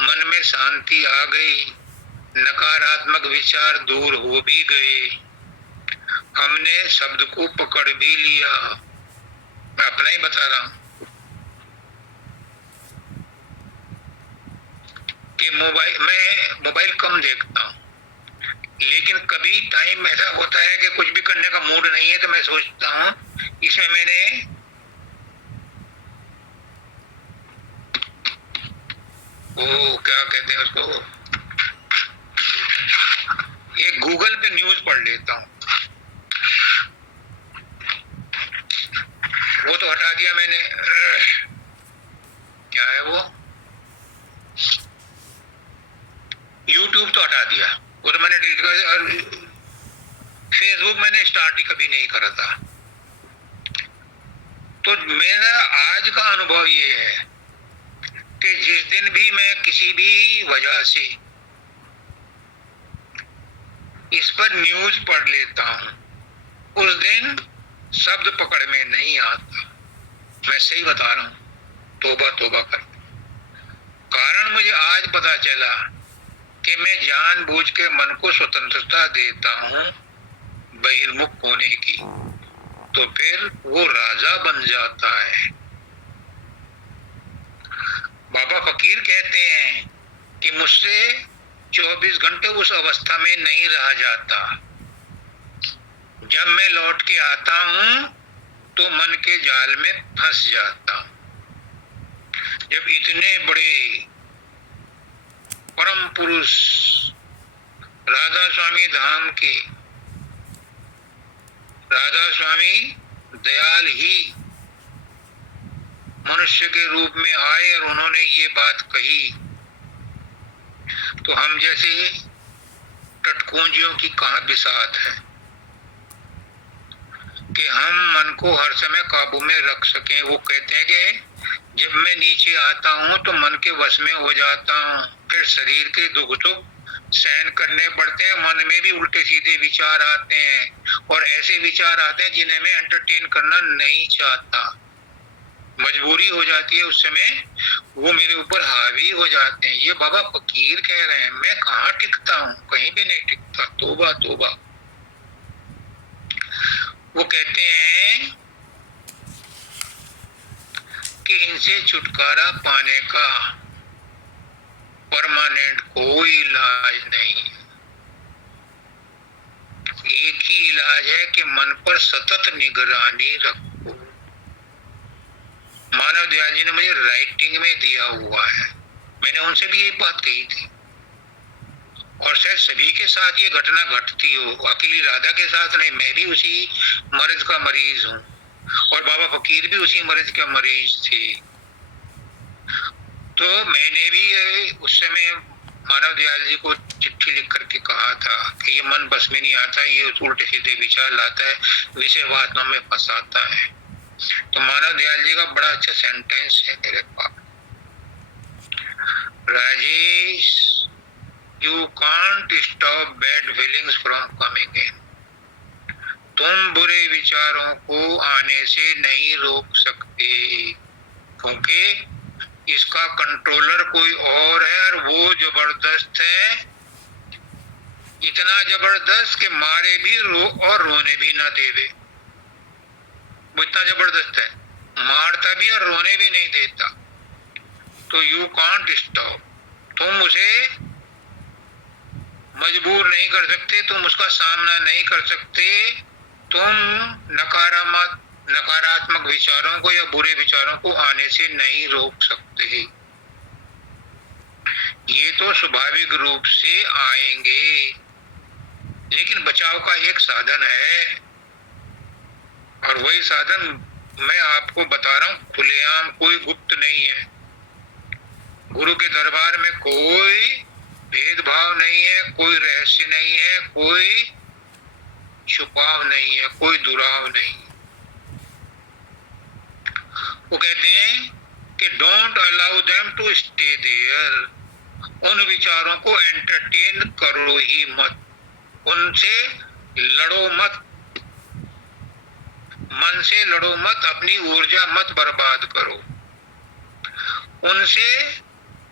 मन में शांति आ गई, नकारात्मक विचार दूर हो भी गए, हमने शब्द को पकड़ भी लिया, मैं अपना ही बता रहा हूं कि मैं मोबाइल कम देखता हूं, लेकिन कभी टाइम ऐसा होता है कि कुछ भी करने का मूड नहीं है तो मैं सोचता हूं इसमें मैंने वो क्या कहते हैं उसको, ये गूगल पे न्यूज पढ़ लेता हूं। वो तो हटा दिया मैंने, क्या है वो, यूट्यूब तो हटा दिया, वो तो मैंने डिलीट कर दिया। और फेसबुक मैंने स्टार्ट ही कभी नहीं करा था। तो मेरा आज का अनुभव ये है कि जिस दिन भी मैं किसी भी वजह से इस पर न्यूज पढ़ लेता हूं, उस दिन शब्द पकड़ में नहीं आता। मैं सही बता रहा हूं, तोबा तोबा कर। कारण मुझे आज पता चला कि मैं जानबूझ के मन को स्वतंत्रता देता हूं बहिर्मुख होने की, तो फिर वो राजा बन जाता है। बाबा फकीर कहते हैं कि मुझसे 24 घंटे उस अवस्था में नहीं रहा जाता। जब मैं लौट के आता हूं तो मन के जाल में फंस जाता हूं। जब इतने बड़े परम पुरुष राधा स्वामी धाम के राधा स्वामी दयाल ही मनुष्य के रूप में आए और उन्होंने ये बात कही, तो हम जैसे टटकोंजियों की कहां बिसात है कि हम मन को हर समय काबू में रख सकें। वो कहते हैं कि जब मैं नीचे आता हूं तो मन के वश में हो जाता हूं, फिर शरीर के दुख तो सहन करने पड़ते हैं, मन में भी उल्टे सीधे विचार आते हैं और ऐसे विचार आते हैं जिन्हें मैं एंटरटेन करना नहीं चाहता। मजबूरी हो जाती है उस समय, वो मेरे ऊपर हावी हो जाते हैं। ये बाबा फकीर कह रहे हैं, मैं कहाँ टिकता हूँ, कहीं भी नहीं टिकता। तोबा तोबा। वो कहते हैं कि इनसे छुटकारा पाने का परमानेंट कोई इलाज नहीं है। एक ही इलाज है कि मन पर सतत निगरानी रखो। मानव दयाल जी ने मुझे राइटिंग में दिया हुआ है, मैंने उनसे भी यही बात कही थी और शायद सभी के साथ ये घटना घटती हो, अकेली राधा के साथ नहीं। मैं भी उसी मर्ज का मरीज हूँ और बाबा फकीर भी उसी मर्ज का मरीज थे। तो मैंने भी उस समय मानव दयाल जी को चिट्ठी लिख करके कहा था कि ये मन बस में नहीं आता, ये उल्टे सीधे विचार लाता है, विषय वासना में फंसाता है। तो मानव दयाल जी का बड़ा अच्छा सेंटेंस है मेरे पास, Rajesh, you can't stop bad feelings from coming in. तुम बुरे विचारों को आने से नहीं रोक सकते, क्योंकि इसका कंट्रोलर कोई और है और वो जबरदस्त है, इतना जबरदस्त कि मारे भी रो और रोने भी ना देवे। वो इतना जबरदस्त है, मारता भी और रोने भी नहीं देता। तो यू कांट स्टॉप, तुम उसे मजबूर नहीं कर सकते, तुम उसका सामना नहीं कर सकते, तुम नकारात्मक विचारों को या बुरे विचारों को आने से नहीं रोक सकते। ये तो स्वाभाविक रूप से आएंगे, लेकिन बचाव का एक साधन है, और वही साधन मैं आपको बता रहा हूं, खुलेआम, कोई गुप्त नहीं है। गुरु के दरबार में कोई भेदभाव नहीं है, कोई रहस्य नहीं है, कोई छुपाव नहीं है, कोई दुराव नहीं। वो कहते हैं कि don't allow them to stay there, उन विचारों को एंटरटेन करो ही मत, उनसे लड़ो मत, मन से लड़ो मत, अपनी ऊर्जा मत बर्बाद करो, उनसे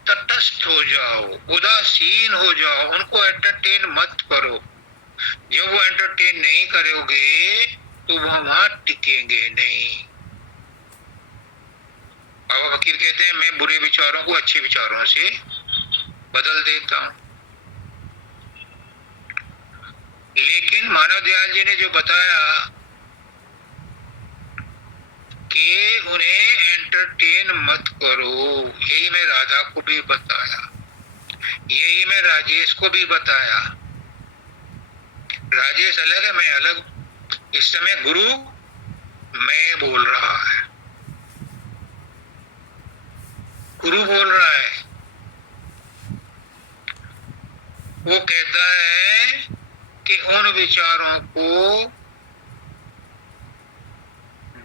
तटस्थ हो जाओ, उदासीन हो जाओ, उनको एंटरटेन मत करो। जब वो एंटरटेन नहीं करोगे तो वो वहां टिकेंगे नहीं। बाबा फकीर कहते हैं मैं बुरे विचारों को अच्छे विचारों से बदल देता हूं। लेकिन मानव दयाल जी ने जो बताया कि उन्हें एंटरटेन मत करो, यही मैं राधा को भी बताया, यही मैं राजेश को भी बताया। राजेश अलग है, मैं अलग। इस समय गुरु मैं बोल रहा है, गुरु बोल रहा है। वो कहता है कि उन विचारों को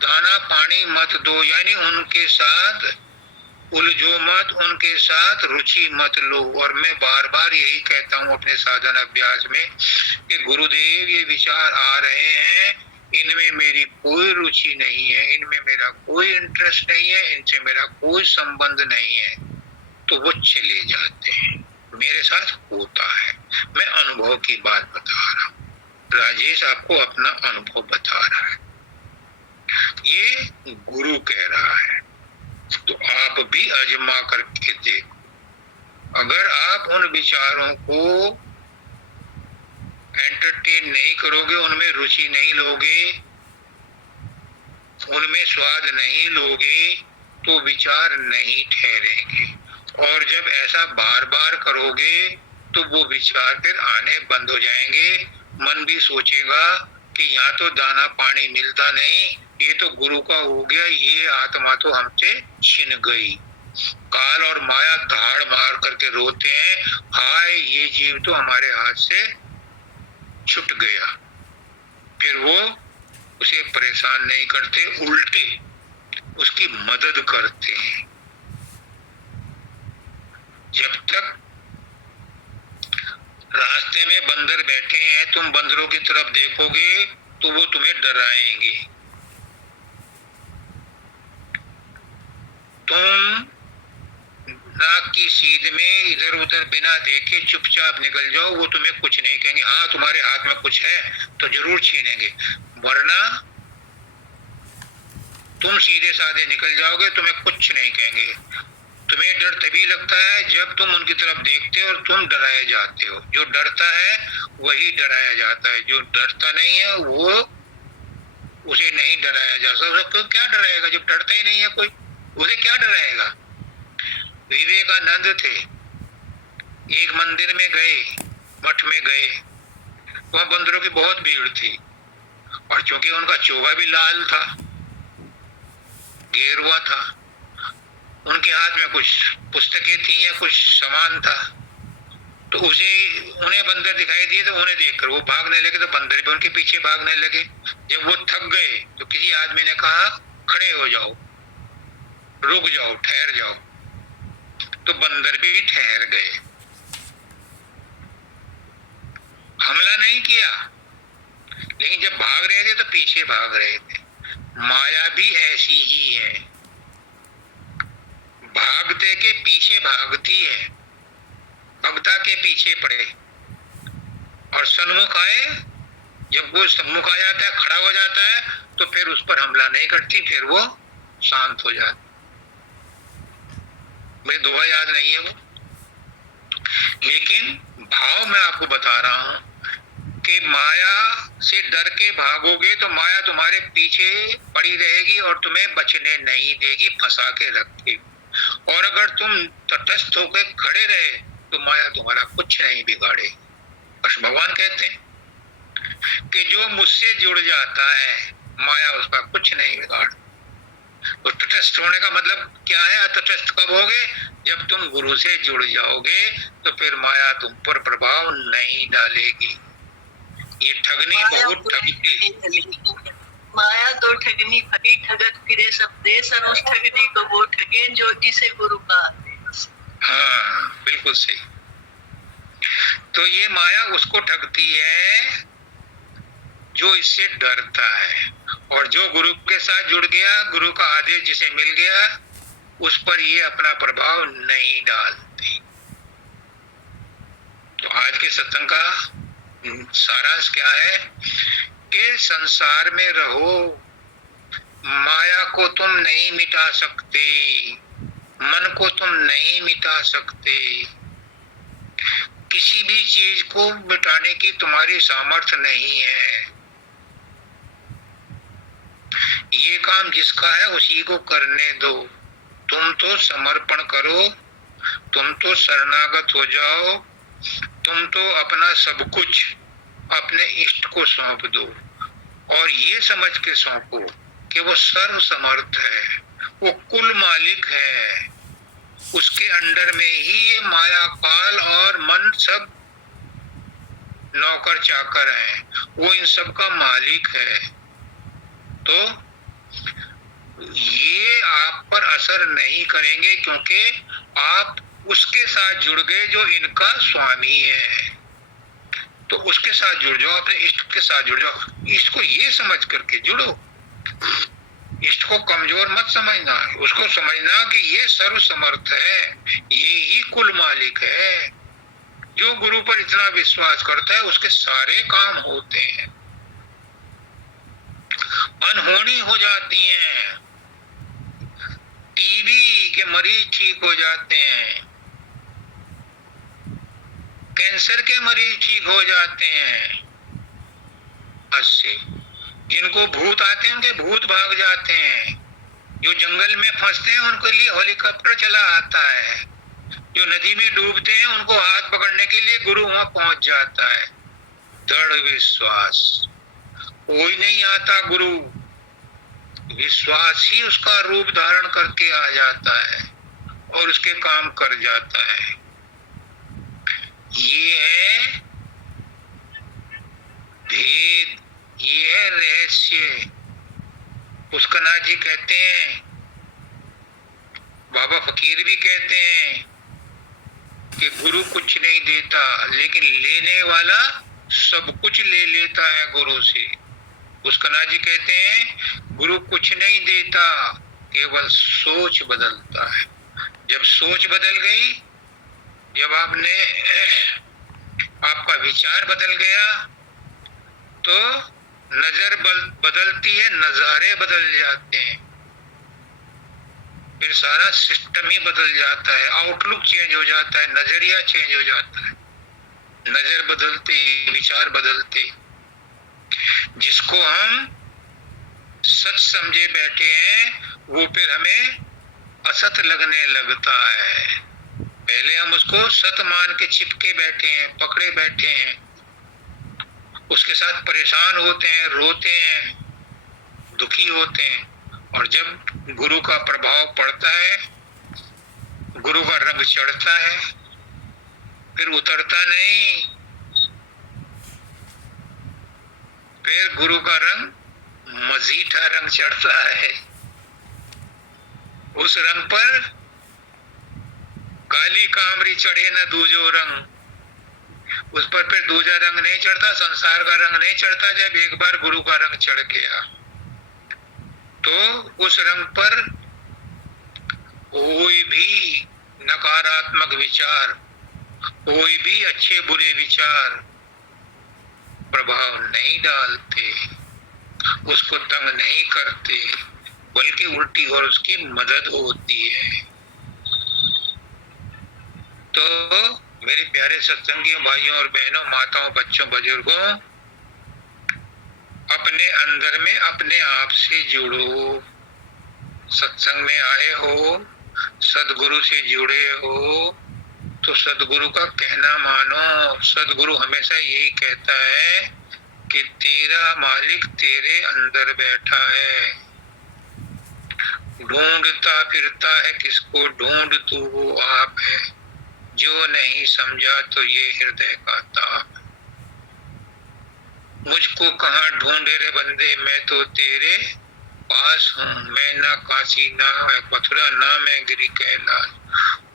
दाना पानी मत दो, यानी उनके साथ उलझो मत, उनके साथ रुचि मत लो। और मैं बार बार यही कहता हूं अपने साधन अभ्यास में कि गुरुदेव ये विचार आ रहे हैं, इनमें मेरी कोई रुचि नहीं है, इनमें मेरा कोई इंटरेस्ट नहीं है, इनसे मेरा कोई संबंध नहीं है, तो वो चले जाते हैं। मेरे साथ होता है, मैं अनुभव की बात बता रहा हूँ, राजेश आपको अपना अनुभव बता रहा है, ये गुरु कह रहा है। तो आप भी आजमा करके देखो। अगर आप उन विचारों को एंटरटेन नहीं करोगे, उनमें रुचि नहीं लोगे, उनमें स्वाद नहीं लोगे, तो विचार नहीं ठहरेंगे। और जब ऐसा बार बार करोगे तो वो विचार फिर आने बंद हो जाएंगे। मन भी सोचेगा कि यहाँ तो दाना पानी मिलता नहीं, ये तो गुरु का हो गया, ये आत्मा तो हमसे छिन गई। काल और माया धाड़ मार करके रोते हैं, हाय ये जीव तो हमारे हाथ से छूट गया। फिर वो उसे परेशान नहीं करते, उल्टे उसकी मदद करते हैं। जब तक रास्ते में बंदर बैठे हैं, तुम बंदरों की तरफ देखोगे तो वो तुम्हें डराएंगे। तुम नाक की सीध में इधर उधर बिना देखे चुपचाप निकल जाओ, वो तुम्हें कुछ नहीं कहेंगे। हाँ, तुम्हारे हाथ में कुछ है तो जरूर छीनेंगे, वरना तुम सीधे साधे निकल जाओगे, तुम्हें कुछ नहीं कहेंगे। तुम्हें डर तभी लगता है जब तुम उनकी तरफ देखते हो और तुम डराए जाते हो। जो डरता है वही डराया जाता है, जो डरता नहीं है वो उसे नहीं डराया जा सकता। क्या डराएगा जब डरता ही नहीं है कोई, उसे क्या डराएगा। विवेकानंद थे, एक मंदिर में गए, मठ में गए, वहां बंदरों की बहुत भीड़ थी, और चूंकि उनका चोगा भी लाल था, गेरुआ था, उनके हाथ में कुछ पुस्तकें थी या कुछ सामान था, तो उन्हें बंदर दिखाई दिए, तो उन्हें देखकर वो भागने लगे, तो बंदर भी उनके पीछे भागने लगे। जब वो थक गए तो किसी आदमी ने कहा खड़े हो जाओ, रुक जाओ, ठहर जाओ, तो बंदर भी ठहर गए। हमला नहीं किया, लेकिन जब भाग रहे थे तो पीछे भाग रहे थे। माया भी ऐसी ही है, भागते के पीछे भागती है, भगता के पीछे पड़े और सन्मुख आए जब वो सम्मुख आ जाता है, खड़ा हो जाता है, तो फिर उस पर हमला नहीं करती, फिर वो शांत हो जाती। मुझे दोहा याद नहीं है वो, लेकिन भाव मैं आपको बता रहा हूं कि माया से डर के भागोगे तो माया तुम्हारे पीछे पड़ी रहेगी और तुम्हें बचने नहीं देगी, फंसा के रखेगी। और अगर तुम तटस्थ होकर खड़े रहे तो माया तुम्हारा कुछ नहीं बिगाड़ेगी। बस भगवान कहते हैं कि जो मुझसे जुड़ जाता है माया उसका कुछ नहीं बिगाड़। तो तटस्थ होने का मतलब क्या है? तटस्थ कब होगे? जब तुम गुरु से जुड़ जाओगे तो फिर माया तुम पर प्रभाव नहीं डालेगी। ये ठगनी बहुत ठगती। माया तो ठगनी भरी, ठगत फिरे सब देश, और उस ठगनी को वो ठगे जो जिसे गुरु का आदेश। हाँ, बिल्कुल सही। तो ये माया उसको ठगती है जो इससे डरता है, और जो गुरु के साथ जुड़ गया, गुरु का आदेश जिसे मिल गया, उस पर ये अपना प्रभाव नहीं डालती। तो आज के सत्संग का सारांश क्या है कि संसार में रहो, माया को तुम नहीं मिटा सकते, मन को तुम नहीं मिटा सकते, किसी भी चीज को मिटाने की तुम्हारी सामर्थ्य नहीं है। ये काम जिसका है उसी को करने दो। तुम तो समर्पण करो, तुम तो शरणागत हो जाओ, तुम तो अपना सब कुछ अपने इष्ट को सौंप दो, और ये समझ के सौंपो कि वो सर्व समर्थ है, वो कुल मालिक है, उसके अंडर में ही ये माया, काल और मन सब नौकर चाकर हैं, वो इन सब का मालिक है। तो ये आप पर असर नहीं करेंगे क्योंकि आप उसके साथ जुड़ गए जो इनका स्वामी है। तो उसके साथ जुड़ जाओ, अपने इष्ट के साथ जुड़ जाओ, इष्ट को ये समझ करके जुड़ो। इष्ट को कमजोर मत समझना, उसको समझना कि ये सर्व समर्थ है, ये ही कुल मालिक है। जो गुरु पर इतना विश्वास करता है उसके सारे काम होते हैं, अनहोनी हो जाती हैं, टीबी के मरीज ठीक हो जाते हैं, कैंसर के मरीज ठीक हो जाते हैं, इससे जिनको भूत आते हैं उनके भूत भाग जाते हैं, जो जंगल में फंसते हैं उनके लिए हेलीकॉप्टर चला आता है, जो नदी में डूबते हैं उनको हाथ पकड़ने के लिए गुरु वहां पहुंच जाता है। दृढ़ विश्वास, कोई नहीं आता गुरु, विश्वास ही उसका रूप धारण करके आ जाता है और उसके काम कर जाता है। ये है भेद, ये है रहस्य। पुष्करनाथ जी कहते हैं, बाबा फकीर भी कहते हैं कि गुरु कुछ नहीं देता लेकिन लेने वाला सब कुछ ले लेता है गुरु से। पुष्करनाथ जी कहते हैं गुरु कुछ नहीं देता, केवल सोच बदलता है। जब सोच बदल गई, जब आपका विचार बदल गया, तो नजर बदलती है, नजारे बदल जाते हैं, फिर सारा सिस्टम ही बदल जाता है, आउटलुक चेंज हो जाता है, नजरिया चेंज हो जाता है। नजर बदलते, विचार बदलते, जिसको हम सच समझे बैठे हैं वो फिर हमें असत लगने लगता है। पहले हम उसको सत मान के चिपके बैठे हैं, पकड़े बैठे हैं, उसके साथ परेशान होते हैं, रोते हैं, दुखी होते हैं, और जब गुरु का प्रभाव पड़ता है, गुरु का रंग चढ़ता है, फिर उतरता नहीं, फिर गुरु का रंग मजीठा रंग चढ़ता है। उस रंग पर काली कामरी चढ़े न दूजो रंग, उस पर फिर दूजा रंग नहीं चढ़ता, संसार का रंग नहीं चढ़ता। जब एक बार गुरु का रंग चढ़ गया तो उस रंग पर कोई भी नकारात्मक विचार, कोई भी अच्छे बुरे विचार, प्रभाव नहीं डालते, उसको तंग नहीं करते, बल्कि उल्टी और उसकी मदद होती है। तो मेरे प्यारे सत्संगियों, भाइयों और बहनों, माताओं, बच्चों, बुजुर्गों, अपने अंदर में अपने आप से जुड़ो। सत्संग में आए हो, सदगुरु से जुड़े हो, तो सदगुरु का कहना मानो। सदगुरु हमेशा यही कहता है कि तेरा मालिक तेरे अंदर बैठा है, ढूंढता फिरता है किसको, ढूंढ तू वो आप है, जो नहीं समझा तो ये हृदय का ताप। मुझको कहाँ ढूंढे रे बंदे, मैं तो तेरे पास हूँ। मैं ना काशी ना मथुरा ना मैं गिरी कैलाश।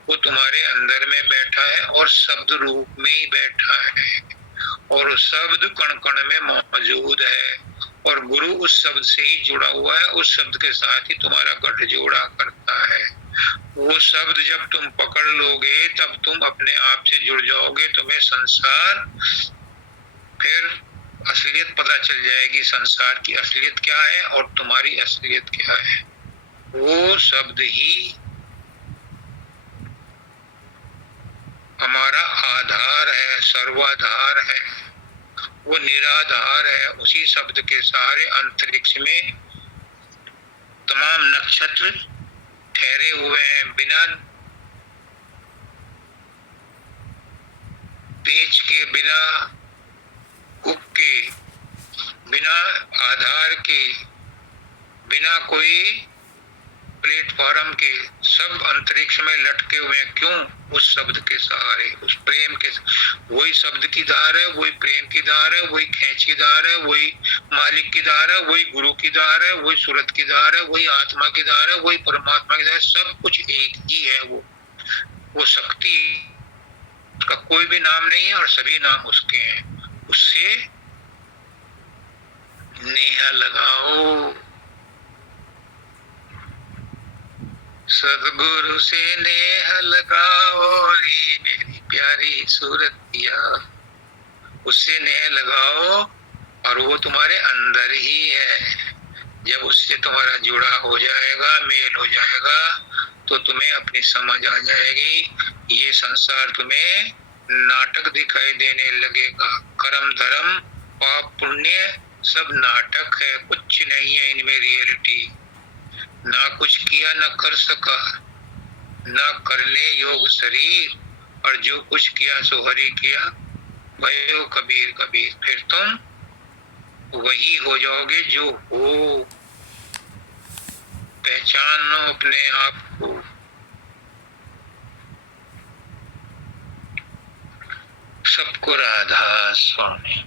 वो तुम्हारे अंदर में बैठा है और शब्द रूप में ही बैठा है, और शब्द कण कण में मौजूद है, और गुरु उस शब्द से ही जुड़ा हुआ है, उस शब्द के साथ ही तुम्हारा गठजोड़ा करता है। वो शब्द जब तुम पकड़ लोगे तब तुम अपने आप से जुड़ जाओगे। तुम्हें संसार फिर असलियत पता चल जाएगी, संसार की असलियत क्या है और तुम्हारी असलियत क्या है। वो शब्द ही हमारा आधार है, सर्वाधार है, वो निराधार है। उसी शब्द के सहारे अंतरिक्ष में तमाम नक्षत्र ठहरे हुए हैं। बिना पेच के, बिना हुक के, बिना आधार के, बिना कोई प्लेटफॉर्म के, सब अंतरिक्ष में लटके हुए हैं। क्यों? उस शब्द के सहारे, उस प्रेम के। वही शब्द की धार है, वही प्रेम की धार है, वही खेच की धार है, वही मालिक की धार है, वही गुरु की धार है, वही सूरत की धार है, वही आत्मा की धार है, वही परमात्मा की धार है। सब कुछ एक ही है। वो शक्ति, उसका कोई भी नाम नहीं है और सभी नाम उसके हैं। उससे नेहा लगाओ, सदगुरु से नेह लगाओ रे मेरी प्यारी सूरतिया। उससे नेह लगाओ और वो तुम्हारे अंदर ही है। जब उससे तुम्हारा जुड़ा हो जाएगा, मेल हो जाएगा, तो तुम्हें अपनी समझ आ जाएगी। ये संसार तुम्हें नाटक दिखाई देने लगेगा। कर्म धर्म पाप पुण्य सब नाटक है, कुछ नहीं है इनमें रियलिटी। ना कुछ किया ना कर सका, ना करने योग शरीर, और जो कुछ किया सो हरि किया। भयो कबीर कबीर, फिर तुम वही हो जाओगे जो हो। पहचानो अपने आप को। सबको राधा स्वामी।